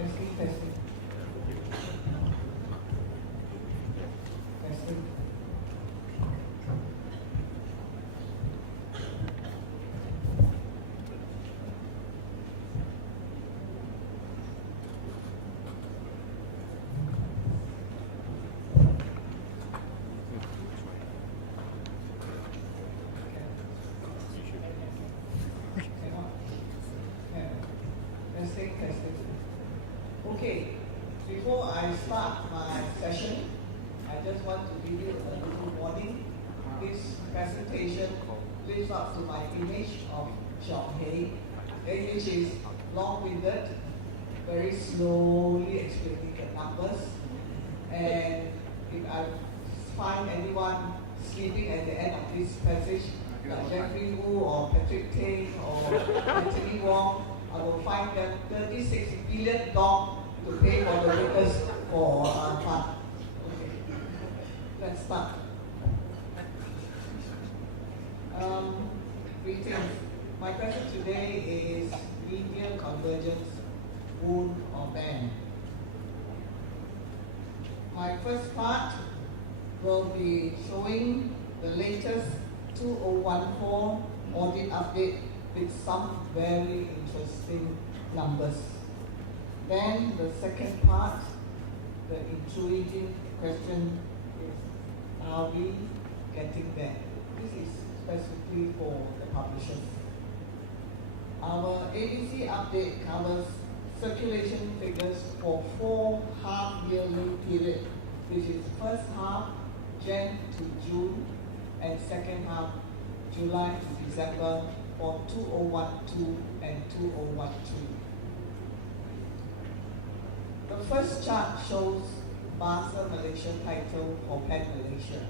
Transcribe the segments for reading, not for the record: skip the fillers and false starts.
Testing, testing. Testing. Testing, testing. Okay, before I start my session, I just want to give you a little warning. This presentation lives up to my image of Yong, which is long-winded, very slowly explaining the numbers. And if I find anyone sleeping at the end of this passage, like Jeffrey Wu or Patrick Ting or Anthony Wong, I will find them $36 billion to pay for the witness for fund. Okay, let's start. Greetings. My question today is linear convergence, boon or ban. My first part will be showing the latest 2014 audit update with some very interesting numbers. Then the second part, the intriguing question is, are we getting there? This is specifically for the publishers. Our ABC update covers circulation figures for 4 half-yearly period, which is first half Jan to June and second half July to December for 2012 and 2013. The first chart shows Bahasa Malaysia title for Pan Malaysia.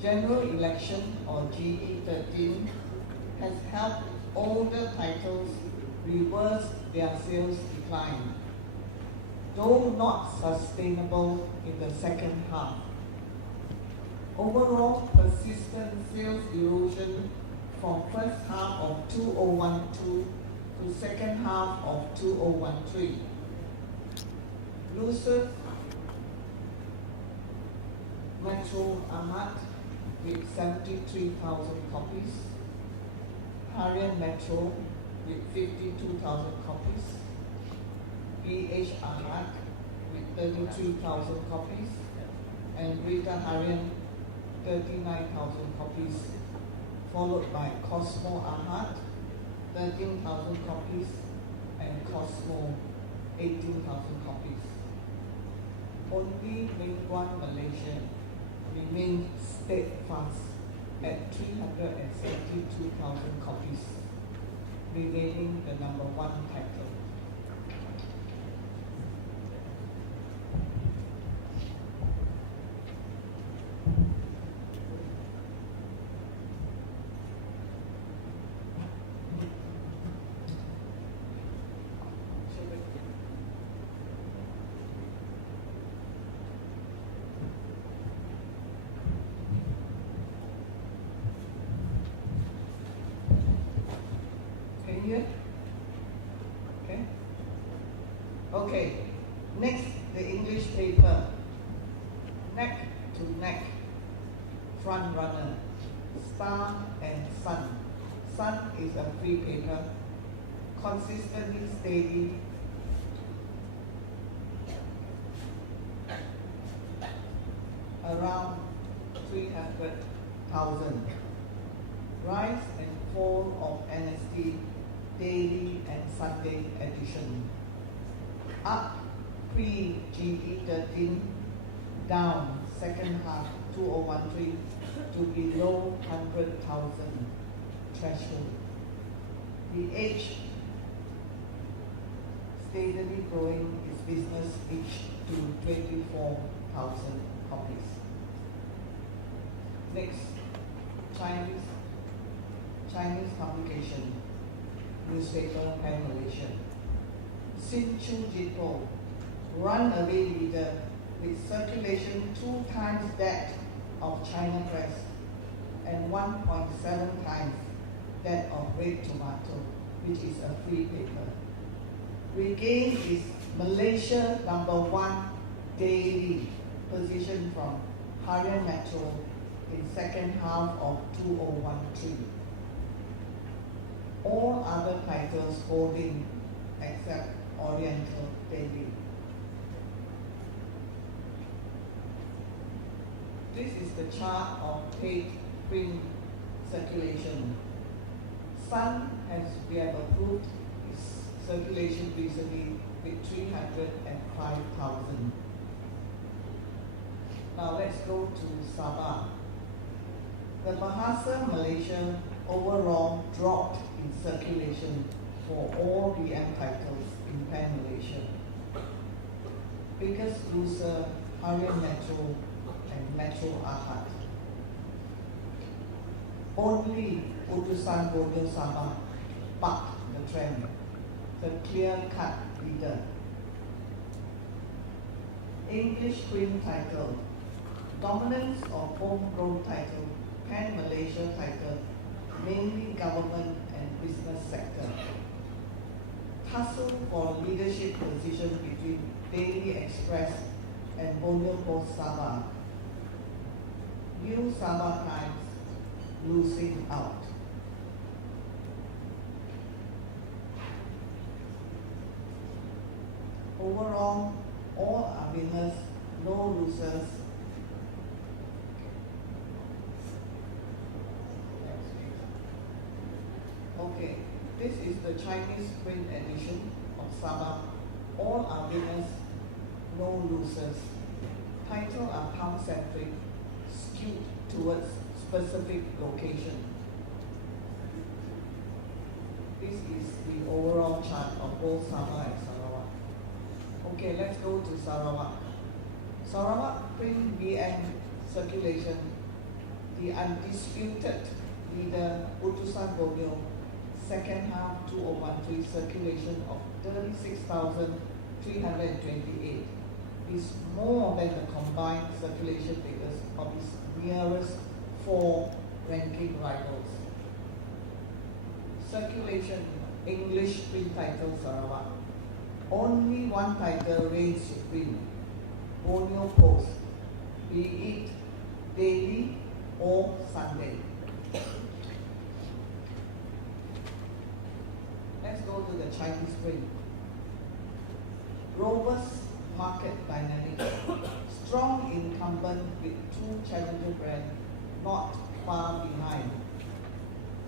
General election or GE13 has helped older titles reverse their sales decline, though not sustainable in the second half. Overall, persistent sales erosion from first half of 2012 to second half of 2013. Lucid Metro Ahmad with 73,000 copies, Harian Metro with 52,000 copies, BH Ahmad with 33,000 copies, and Rita Harian 39,000 copies, followed by Cosmo Ahmad 13,000 copies, and Cosmo 18,000 copies. Only Minh Malaysia remained steadfast at 372,000 copies, remaining the number one title. Here? Okay. Okay. Next, the English paper. Neck to neck. Front runner. Star and Sun. Sun is a free paper. Consistently steady. Around 300,000. Rise and fall of NST daily and Sunday edition. Up pre-GE13, down second half 2013 to below 100,000 threshold. The Age steadily growing its business reach to 24,000 copies. Next, Chinese publication. Newspaper Pan Malaysia. Sin Chu Jitpo, runaway leader with circulation 2 times that of China Press and 1.7 times that of Red Tomato, which is a free paper. regained its Malaysia #1 daily position from Harian Metro in second half of 2013. All other titles holding except Oriental Daily. This is the chart of paid print circulation. Sun we have approved its circulation recently with 305,000. Now let's go to Sabah. The Bahasa Malaysia overall dropped in circulation for all BM titles in Pan Malaysia. Biggest loser, Harian Metro and Metro Ahad. Only Utusan Borneo Sabah bucked the trend, the clear-cut leader. English print title, dominance of homegrown title, Pan Malaysia title, mainly government and business sector. Tussle for leadership position between Daily Express and Borneo Post Sabah. New Sabah Times losing out. Overall, all are winners, no losers. Okay, this is the Chinese print edition of Sabah. All are winners, no losers. Titles are town-centric, skewed towards specific location. This is the overall chart of both Sabah and Sarawak. Okay, let's go to Sarawak. Sarawak print BM circulation, the undisputed leader Utusan Borneo, second half 2013 circulation of 36,328 is more than the combined circulation figures of its nearest 4 ranking rivals. Circulation English print title Sarawak. Only one title reigns supreme, Borneo Post, be it daily or Sunday. Let's go to the Chinese print. Robust market dynamics, strong incumbent with 2 challenger brands not far behind,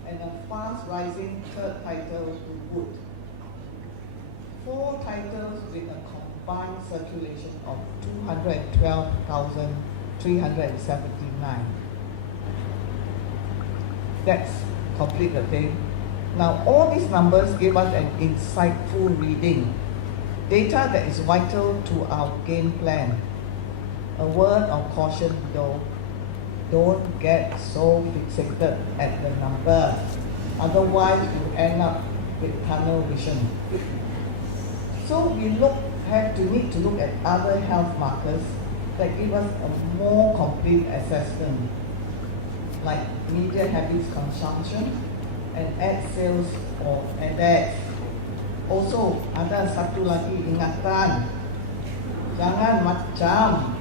and a fast rising third title to boot. 4 titles with a combined circulation of 212,379. That's complete the thing. Now all these numbers give us an insightful reading, data that is vital to our game plan. A word of caution though, don't get so fixated at the number, otherwise you end up with tunnel vision. So we need to look at other health markers that give us a more complete assessment, like media habits consumption and ad sales or ad ads. Also, ada satu lagi ingatan, jangan macam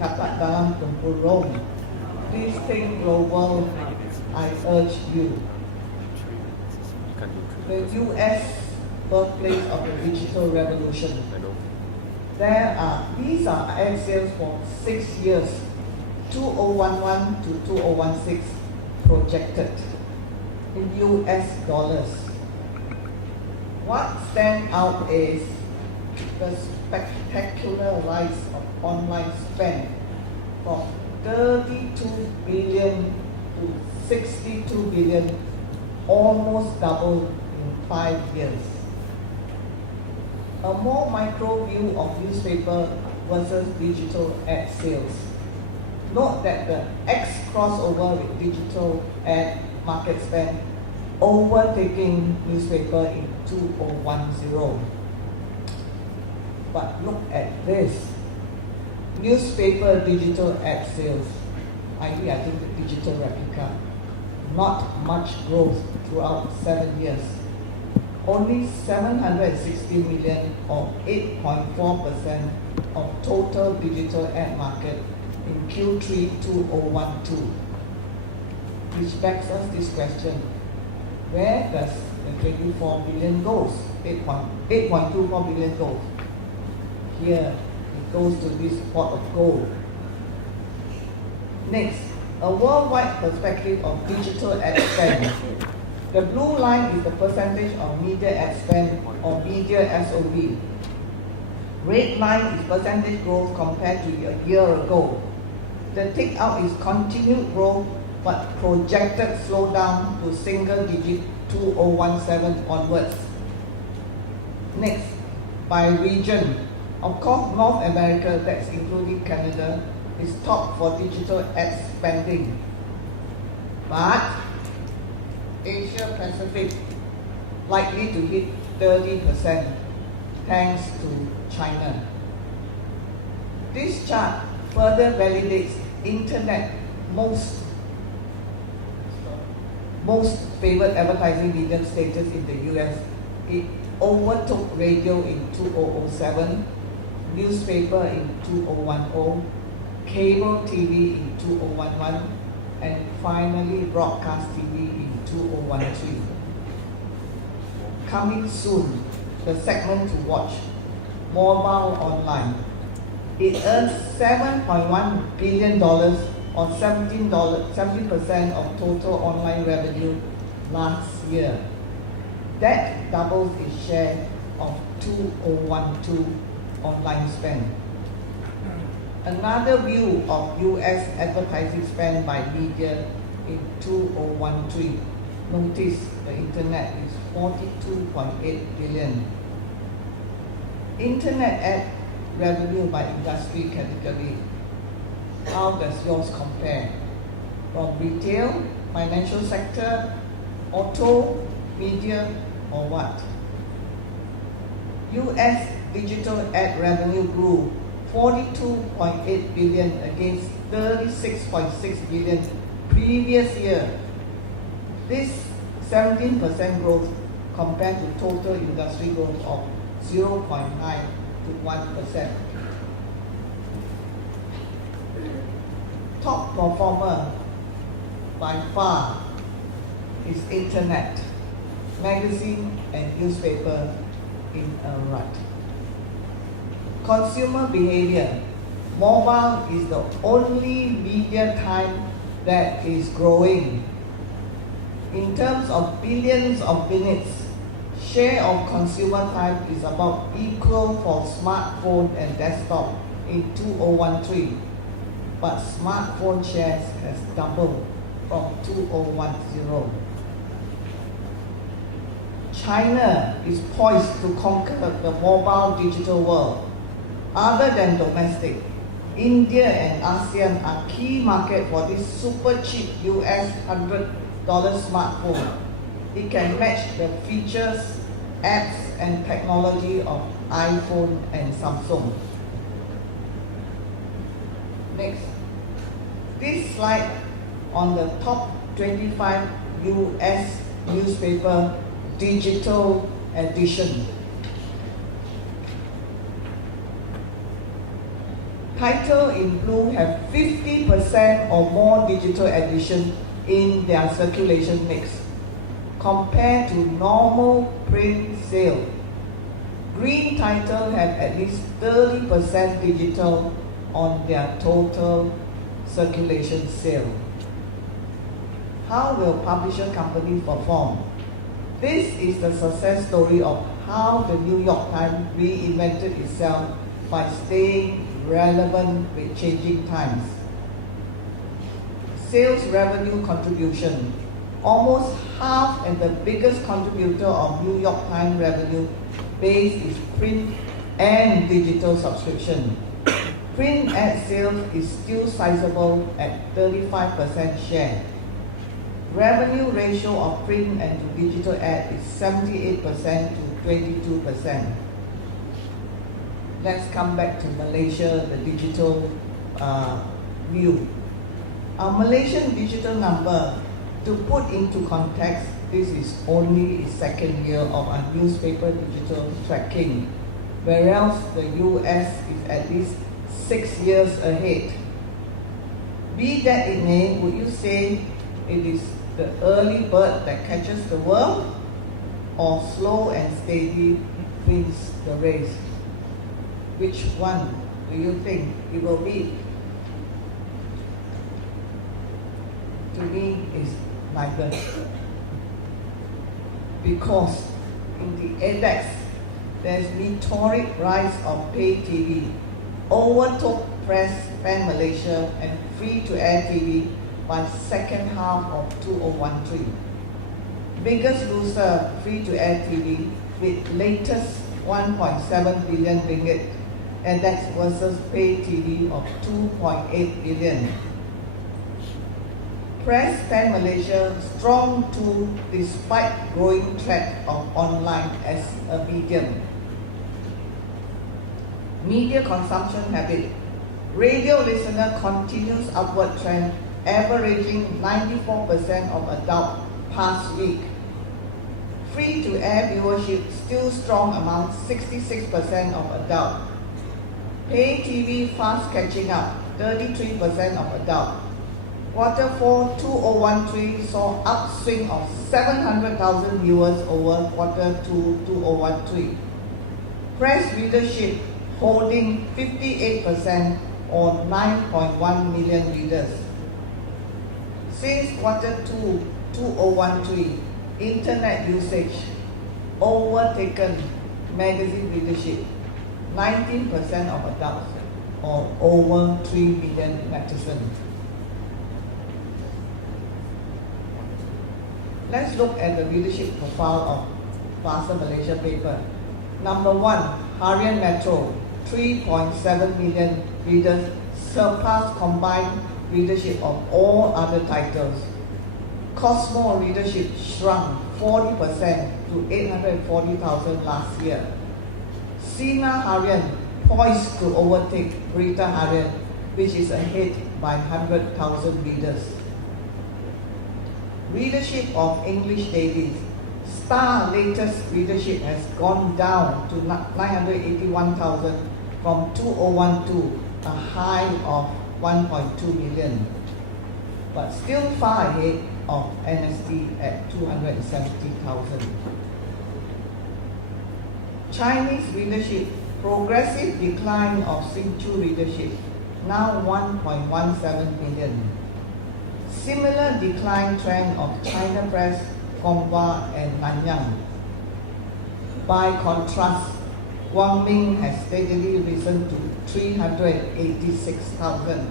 kata dalam tempurung. Please think global, I urge you. The US, birthplace of the digital revolution. These are ad sales for 6 years, 2011 to 2016 projected in US dollars. What stands out is the spectacular rise of online spend from 32 billion to 62 billion, almost doubled in 5 years. A more micro view of newspaper versus digital ad sales. Note that the X crossover with digital ad market spend overtaking newspaper in 2010. But look at this. Newspaper digital ad sales, I think the digital replica, not much growth throughout 7 years. only 760 million or 8.4% of total digital ad market in Q3 2012. Which begs us this question: where does the 24 billion goes? 8.24 billion goes. Here it goes to this pot of gold. Next, a worldwide perspective of digital ad spend. The blue line is the percentage of media ad spend or media SOV. Red line is percentage growth compared to a year ago. The tick out is continued growth but projected slowdown to single digit 2017 onwards. Next, by region. Of course, North America, that's including Canada, is top for digital ad spending. But Asia Pacific likely to hit 30% thanks to China. This chart further validates internet most favored advertising medium status in the US. It overtook radio in 2007, newspaper in 2010, cable TV in 2011, and finally broadcast TV in 2013. Coming soon, the segment to watch, mobile online. It earned $7.1 billion or 70% of total online revenue last year. That doubles its share of 2012 online spend. Another view of US advertising spend by media in 2013. Notice the internet is 42.8 billion. Internet ad revenue by industry category. How does yours compare? From retail, financial sector, auto, media, or what? US digital ad revenue grew 42.8 billion against 36.6 billion previous year. This 17% growth compared to total industry growth of 0.9 to 1%. Top performer by far is internet, magazine and newspaper in a rut. Consumer behavior. Mobile is the only media time that is growing. In terms of billions of minutes, share of consumer time is about equal for smartphone and desktop in 2013, but smartphone shares has doubled from 2010. China is poised to conquer the mobile digital world. Other than domestic, India and ASEAN are key market for this super cheap US $100 smartphone. It can match the features, apps and technology of iPhone and Samsung. Next, this slide on the top 25 US newspaper digital edition. Title in blue have 50% or more digital edition in their circulation mix, compared to normal print sale. Green title have at least 30% digital on their total circulation sale. How will publisher companies perform? This is the success story of how the New York Times reinvented itself by staying relevant with changing times. Sales revenue contribution. Almost half and the biggest contributor of New York Times revenue base is print and digital subscription. Print ad sales is still sizable at 35% share. Revenue ratio of print and to digital ad is 78% to 22%. Let's come back to Malaysia, the digital view. Our Malaysian digital number, to put into context, this is only its second year of our newspaper digital tracking, whereas the US is at least 6 years ahead. Be that it may, would you say it is the early bird that catches the worm, or slow and steady wins the race? Which one do you think it will be? To me, it's neither. Because in the index, there's meteoric rise of pay TV, overtook Press Pan Malaysia and free-to-air TV by second half of 2013. Biggest loser, free-to-air TV, with latest 1.7 billion ringgit, index versus pay TV of 2.8 billion. Press Pan Malaysia strong too despite growing threat of online as a medium. Media consumption habit. Radio listener continues upward trend, averaging 94% of adult past week. Free-to-air viewership still strong among 66% of adult. Pay TV fast catching up, 33% of adult. Q4 2013 saw upswing of 700,000 viewers over Q2 2013. Press readership holding 58% or 9.1 million readers. Since Q2 2013, internet usage overtaken magazine readership, 19% of adults or over 3 million netizens. Let's look at the readership profile of Bahasa Malaysia paper. Number 1, Harian Metro, 3.7 million readers, surpassed combined readership of all other titles. Cosmo readership shrunk 40% to 840,000 last year. Sina Harian poised to overtake Berita Harian, which is ahead by 100,000 readers. Readership of English dailies. Star latest readership has gone down to 981,000 from 2012, a high of 1.2 million, but still far ahead of NST at 270,000. Chinese readership, progressive decline of Hsinchu readership, now 1.17 million. Similar decline trend of China Press, Gonghua and Nanyang. By contrast, Guangming has steadily risen to 386,000.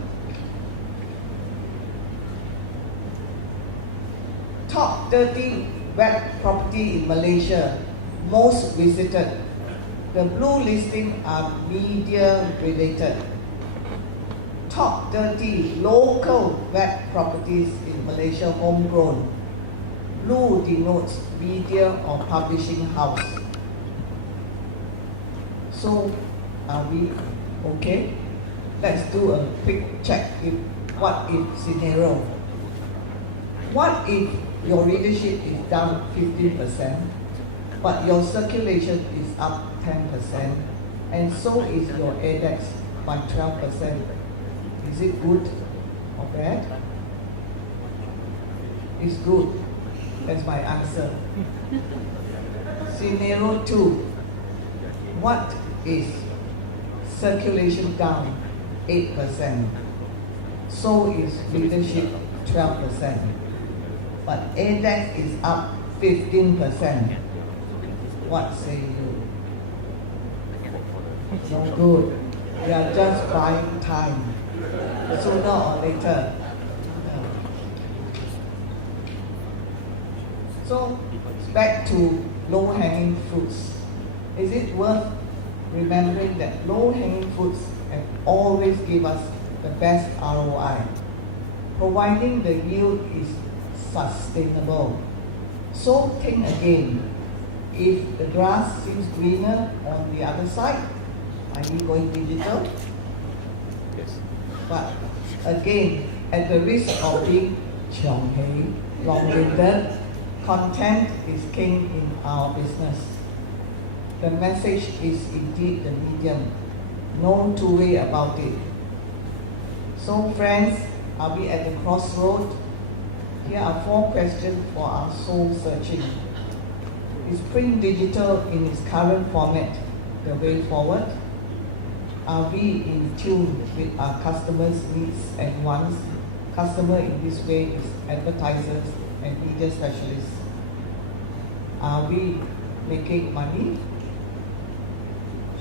Top 30 web property in Malaysia, most visited. The blue listing are media related. Top 30 local web properties in Malaysia homegrown. Blue denotes media or publishing house. So, are we okay? Let's do a quick check. What if scenario? What if your readership is down 15%, but your circulation is up 10%, and so is your index by 12%? Is it good or bad? It's good. That's my answer. Scenario 2. What is circulation down 8%? So is readership 12%. But index is up 15%. What say you? No good. We are just buying time. Sooner or later. So, back to low-hanging fruits. Is it worth remembering that low-hanging fruits have always give us the best ROI, providing the yield is sustainable? So think again. If the grass seems greener on the other side, are we going digital? Yes. But again, at the risk of being long-winded, Content is king in our business. The message is indeed the medium. No two way about it. So friends, are we at the crossroad? Here are 4 questions for our soul searching. Is print digital in its current format the way forward? Are we in tune with our customers' needs and wants? Customer in this way is advertisers and media specialists. Are we making money?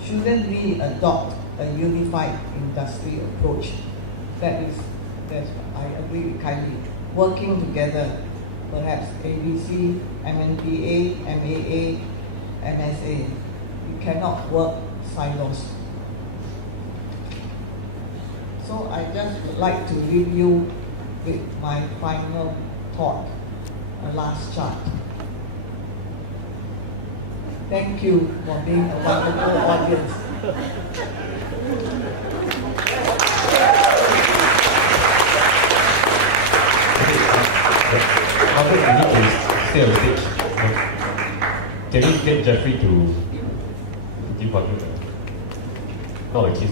Shouldn't we adopt a unified industry approach? That's I agree with Kylie. Working together, perhaps ABC, MNBA, MAA, MSA. You cannot work silos. So I just would like to leave you with my final thought, a last chart. Thank you for being a wonderful audience. Margaret, I need to stay on stage. Can we get Jeffrey to give Margaret not a kiss?